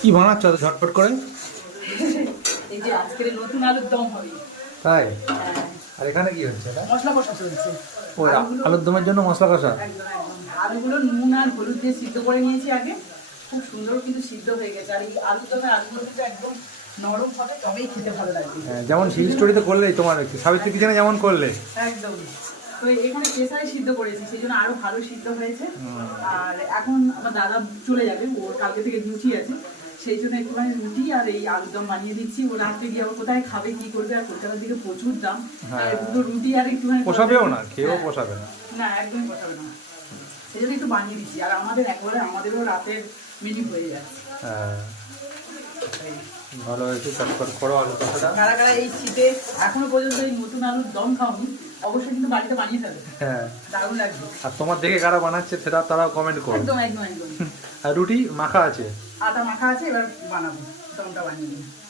কি বানাচ্ছ এত ঝটপট করে? এই যে আজকের নতুন আলুর দম হবে। তাই? হ্যাঁ, আর এখানে কি হচ্ছে এটা? মশলা কষা চলছে। ও আলুর দমের জন্য মশলা কষা? একদম একদম। আলুগুলো নুন আর হলুদ দিয়ে সিদ্ধ করে নিয়েছি আগে, খুব সুন্দর কিন্তু সিদ্ধ হয়ে গেছে। আর এই আলুর দমে আলুগুলো কিন্তু একদম নরম হবে, তবেই খেতে ভালো লাগবে। হ্যাঁ, যেমন হিল স্টোরিতে করলেই তোমার সাবিত্রী কিচেনে যেমন করলে। একদম। তো এখানে প্রেসারে সিদ্ধ করেছি, সেই জন্য আরো ভালো সিদ্ধ হয়েছে। আর এখন আমার দাদা চলে যাবে, ওর কালকে থেকে ডিউটি আছে, সেই জন্য একটুখানি রুটি আর এই আলুর দম বানিয়ে দিচ্ছি। ও রাত্রে গিয়ে আবার কোথায় খাবে কি করবে, আর কলকাতার দিকে প্রচুর দাম। আর দুটো রুটি আর একটুখানি পোষাবেও না, খেয়েও পোষাবে না। না, একদমই পোষাবে না, সেই জন্য একটু বানিয়ে দিচ্ছি। আর আমাদেরও রাতের মেনু হয়ে যাচ্ছে। হ্যাঁ, ভালো হয়েছে। চটপট করো আলু কষাটা। কারা কারা এই শীতে এখনো পর্যন্ত এই নতুন আলুর দম খাওনি, অবশ্যই কিন্তু বাড়িতে বানিয়ে ফেলবে। হ্যাঁ, দারুণ লাগবে। আর তোমার দেখে কারা বানাচ্ছে সেটা তারাও কমেন্ট করো। একদম একদম একদম। আর রুটি মাখা আছে? আটা মাখা আছে, এবার বানাবো, দমটা বানিয়ে নিই।